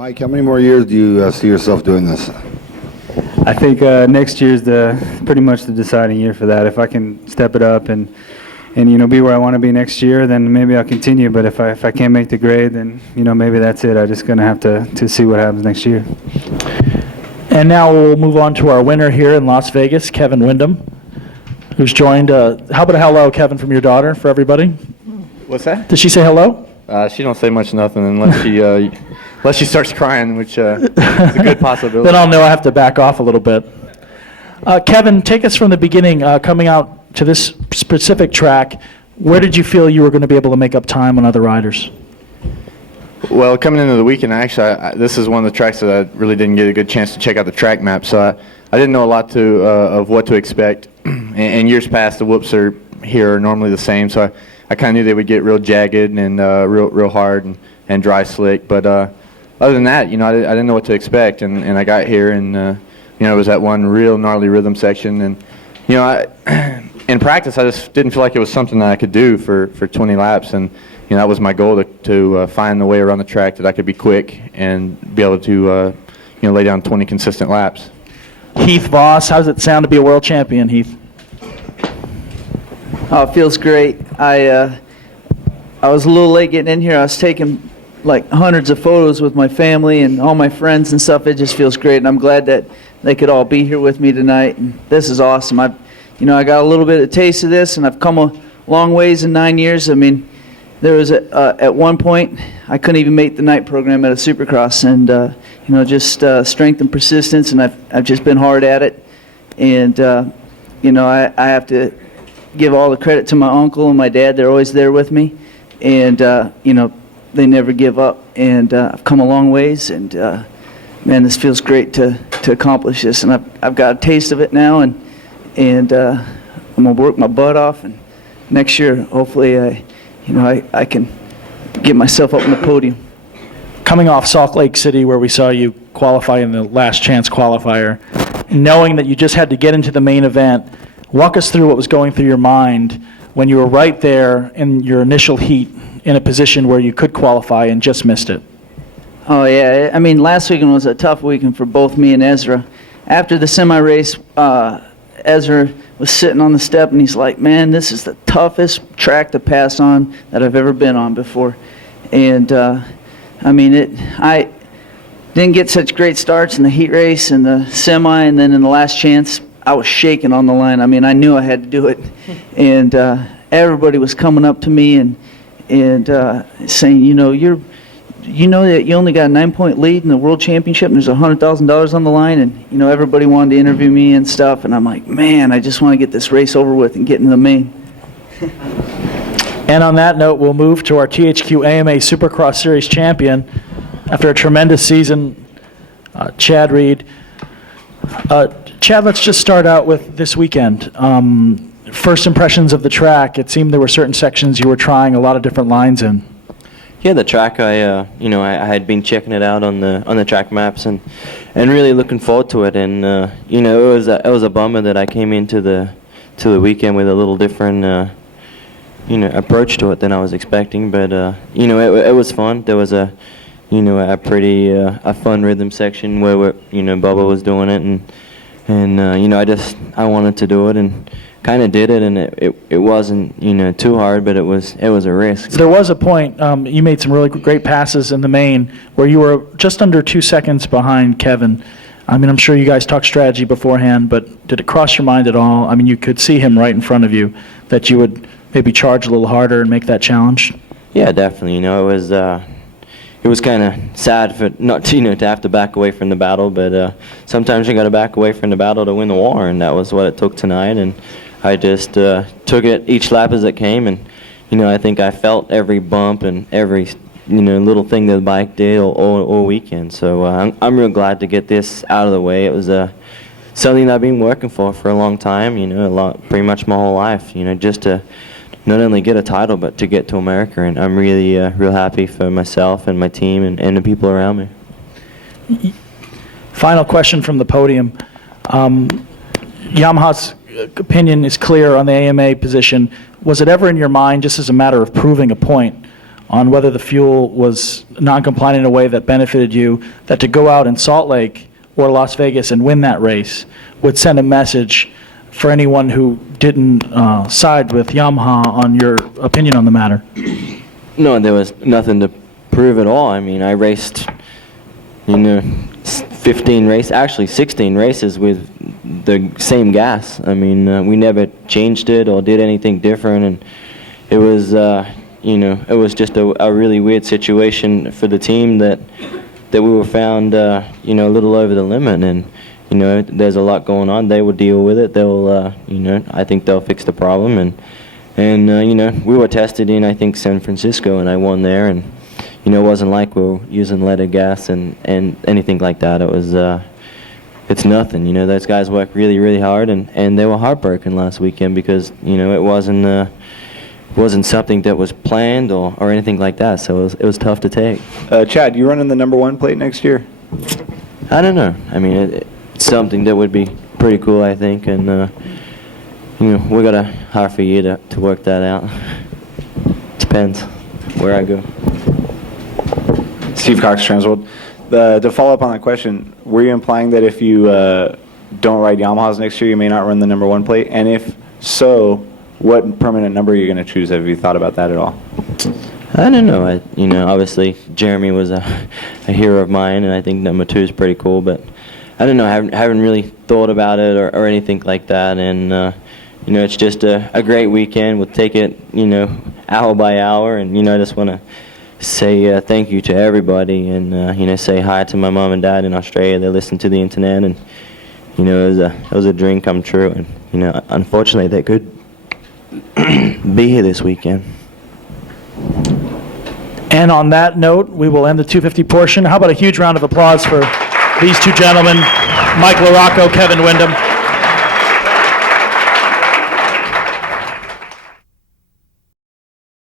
Mike, how many more years do you see yourself doing this? I think next year's pretty much the deciding year for that. If I can step it up and be where I want to be next year, then maybe I'll continue. But if I can't make the grade, then maybe that's it. I'm just going to have to see what happens next year. And now we'll move on to our winner here in Las Vegas, Kevin Windham, who's joined. How about a hello, Kevin, from your daughter for everybody? What's that? Did she say hello? She don't say much nothing unless she starts crying, which is a good possibility. Then I'll know I have to back off a little bit. Kevin, take us from the beginning, coming out to this specific track. Where did you feel you were going to be able to make up time on other riders? Well, coming into the weekend, actually, this is one of the tracks that I really didn't get a good chance to check out the track map, so I didn't know a lot of what to expect. In years past, the whoops here are normally the same, so I kind of knew they would get real jagged and real hard and dry slick. But other than that, I didn't know what to expect, and I got here and it was that one real gnarly rhythm section, and in practice I just didn't feel like it was something that I could do for 20 laps, and that was my goal to find the way around the track that I could be quick and be able to lay down 20 consistent laps. Heath Voss, how does it sound to be a world champion, Heath? Oh, it feels great. I was a little late getting in here. I was taking like hundreds of photos with my family and all my friends and stuff. It just feels great, and I'm glad that they could all be here with me tonight. And this is awesome. I got a little bit of taste of this, and I've come a long ways in 9 years. I mean, there was at one point I couldn't even make the night program at a Supercross, and just strength and persistence, and I've just been hard at it, and I have to give all the credit to my uncle and my dad. They're always there with me, and they never give up, and I've come a long ways, and man, this feels great to accomplish this, and I've got a taste of it now, and I'm gonna work my butt off, and next year hopefully I can get myself up on the podium. Coming off Salt Lake City, where we saw you qualify in the last chance qualifier, knowing that you just had to get into the main event, walk us through what was going through your mind when you were right there in your initial heat in a position where you could qualify and just missed it. Oh yeah, I mean, last weekend was a tough weekend for both me and Ezra. After the semi-race, Ezra was sitting on the step and he's like, man, this is the toughest track to pass on that I've ever been on before. And I didn't get such great starts in the heat race and the semi, and then in the last chance I was shaking on the line. I mean, I knew I had to do it, and everybody was coming up to me and saying, you know that you only got a 9-point lead in the world championship, and there's $100,000 on the line, and everybody wanted to interview me and stuff, and I'm like, man, I just want to get this race over with and get in the main. And on that note, we'll move to our THQ AMA Supercross Series champion after a tremendous season, Chad Reed. Chad, let's just start out with this weekend. First impressions of the track. It seemed there were certain sections you were trying a lot of different lines in. Yeah, the track. I had been checking it out on the track maps and really looking forward to it. And it was a bummer that I came into the weekend with a little different approach to it than I was expecting. But it was fun. There was a pretty fun rhythm section where Bubba was doing it, and I wanted to do it and kind of did it, and it wasn't too hard, but it was a risk. There was a point you made some really great passes in the main where you were just under 2 seconds behind Kevin. I mean, I'm sure you guys talked strategy beforehand, but did it cross your mind at all? I mean, you could see him right in front of you, that you would maybe charge a little harder and make that challenge? Yeah, definitely. It was kind of sad for not to have to back away from the battle, but sometimes you got to back away from the battle to win the war, and that was what it took tonight. And I just took it each lap as it came, and I think I felt every bump and every little thing that the bike did all weekend. So I'm real glad to get this out of the way. It was something that I've been working for a long time. Pretty much my whole life. Just to not only get a title, but to get to America, and I'm really real happy for myself and my team and the people around me. Final question from the podium. Yamaha's opinion is clear on the AMA position. Was it ever in your mind, just as a matter of proving a point, on whether the fuel was non-compliant in a way that benefited you, that to go out in Salt Lake or Las Vegas and win that race would send a message for anyone who didn't side with Yamaha on your opinion on the matter? No, there was nothing to prove at all. I mean, I raced, 16 races with the same gas. I mean, we never changed it or did anything different, and it was, it was just a really weird situation for the team that we were found, a little over the limit, and there's a lot going on. They will deal with it. They'll, I think they'll fix the problem, and we were tested in, I think, San Francisco, and I won there, and it wasn't like we were using leaded gas and anything like that. It was, it's nothing. Those guys worked really, really hard, and they were heartbroken last weekend because it wasn't something that was planned or anything like that. So it was tough to take. Chad, you running the #1 plate next year? I don't know. I mean, it's something that would be pretty cool, I think, and we got to half a year to work that out. Depends where I go. Steve Cox, Transworld. To follow up on that question, were you implying that if you don't ride Yamahas next year, you may not run the #1 plate? And if so, what permanent number are you going to choose? Have you thought about that at all? I don't know. Obviously Jeremy was a hero of mine, and I think #2 is pretty cool. But I don't know. I haven't really thought about it or anything like that. And it's just a great weekend. We'll take it, hour by hour, and I just want to say thank you to everybody, and say hi to my mom and dad in Australia. They listen to the internet, and it was a dream come true. And unfortunately, they could be here this weekend. And on that note, we will end the 250 portion. How about a huge round of applause for these two gentlemen, Mike LaRocco, Kevin Windham.